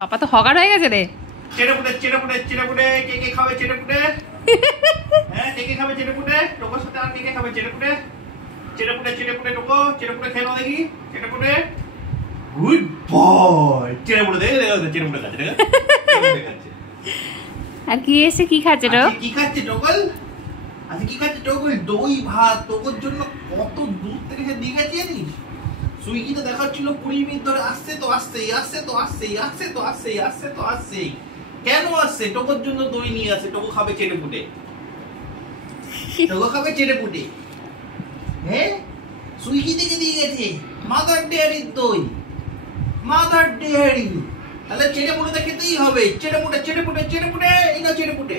পাপা তো হগার হয়ে গেছে রে। চেটেপুটে চেটেপুটে চেটেপুটে কে কে খাবে চেটেপুটে? হ্যাঁ কে কে খাবে চেটেপুটে? টোকোর সাথে আর কে কে খাবে চেটেপুটে? চেটেপুটে চেটেপুটে টোকো চেটেপুটে খেলো দেখি চেটেপুটে। Good boy. চেটেপুটে দেখে দেখে চেটেপুটে খাচ্ছে দেখে। চেটেপুটে খাচ্ছে। আর কি এসে কি খাচ্ছে টো? কি খাচ্ছে টোকল? আজকে কি খাচ্ছে টোকল? দই ভাত। টোকর জন্য কত দূর থেকে সে দিয়ে গেছে জানিস? সুইগিতে দেখাচ্ছিল 20 মিনিট ধরে আসছে তো আসছেই আসছে তো আসছেই আসছে তো আসছেই আসছে তো আসছেই। কেন আসছে? টোকর জন্য দই নিয়ে আসে। টোকো খাবে চেটেপুটে। টোকো খাবে চেটেপুটে। হ্যাঁ সুইগি থেকে দিয়ে গেছে মাদার ডেয়ারির দই। Mother dairy. তাহলে চেটেপুটে খেতেই হবে। চেটেপুটে চেটেপুটে চেটেপুটে এই না চেটেপুটে।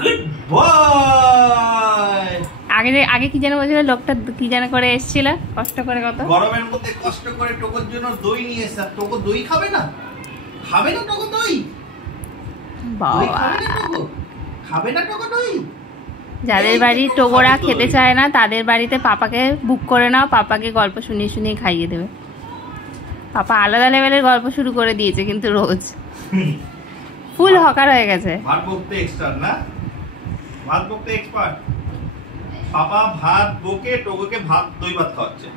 Good boy. আগে কি যেন বলছিল লোকটা, কি যেন করে এসেছিল কষ্ট করে, কত গরমের মধ্যে কষ্ট করে টোকোর জন্য দই নিয়ে এসে। টোকো দই খাবে না? খাবে না টোকো দই? দই খাবে না টোকো? খাবে না টোকো দই? যাদের বাড়ি টোকোরা খেতে চায় না তাদের বাড়িতে পাপাকে বুক করে নাও, পাপাকে গল্প শুনিয়ে শুনিয়ে খাইয়ে দেবে। পাপা আলাদা লেভেলের গল্প শুরু করে দিয়েছে কিন্তু রোজ ফুল হকার হয়ে গেছে। ভাত বকতে এক্সপার্ট না? ভাত বকতে এক্সপার্ট। পাপা ভাত বকে টোকোকে ভাত দই ভাত খাওয়াচ্ছে।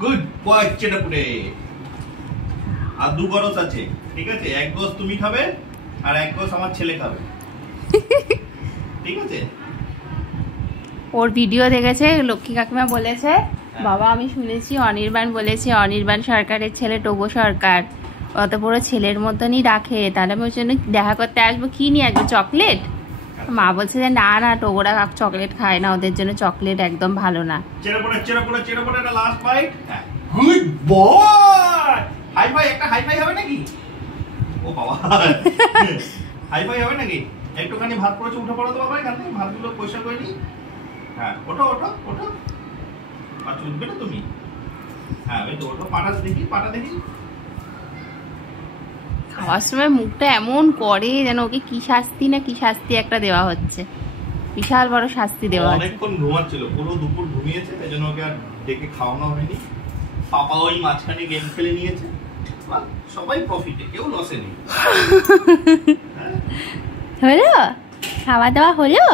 Good boy চেটেপুটে। আর 2 গরস আছে, ঠিক আছে? 1 গজ তুমি খাবে আর 1 গজ আমার ছেলে খাবে, ঠিক আছে? ওর ভিডিও দেখেছে, লক্ষ্মী কাকিমা বলেছে বাবা আমি শুনেছি অনির্বাণ বলেছে অনির্বাণ সরকারের ছেলে টোকো সরকার অত বড় ছেলের মতনই রাখে, তাহলে আমি ওর জন্য দেখা করতে আসবো। কি নিয়ে আসবো? চকলেট? মা বলছে যে না না টোকোরা চকলেট খায় না, ওদের জন্য চকলেট একদম ভালো না। চেটেপুটে চেটেপুটে চেটেপুটে এটা last bite. Good boy. High five, একটা হাই ফাই হবে নাকি? ও বাবা হাই ফাই হবে নাকি? একটুখানি ভাত পড়েছে, উঠে পড়ো তো বাবা এখান থেকে, ভাতগুলো পয়সা করে নি। হ্যাঁ ওঠো ওঠো ওঠো। আচ্ছা উঠবে না তুমি? হ্যাঁ ওই তো ওঠো। পাটা দেখি, পাটা দেখি। খাওয়ার সময় মুখটা এমন করে যেন ওকে কি শাস্তি না কি শাস্তি একটা দেওয়া হচ্ছে, বিশাল বড় শাস্তি দেওয়া হচ্ছে। অনেকক্ষণ ঘুমাচ্ছিল, পুরো দুপুর ঘুমিয়েছে, তাই জন্য ওকে আর ডেকে খাওয়ানো হয়নি। পাপা ওই মাঝখানে গেম খেলে নিয়েছে। সবাই প্রফিটে, কেউ লসে নেই। হলো খাওয়া দাওয়া হলো?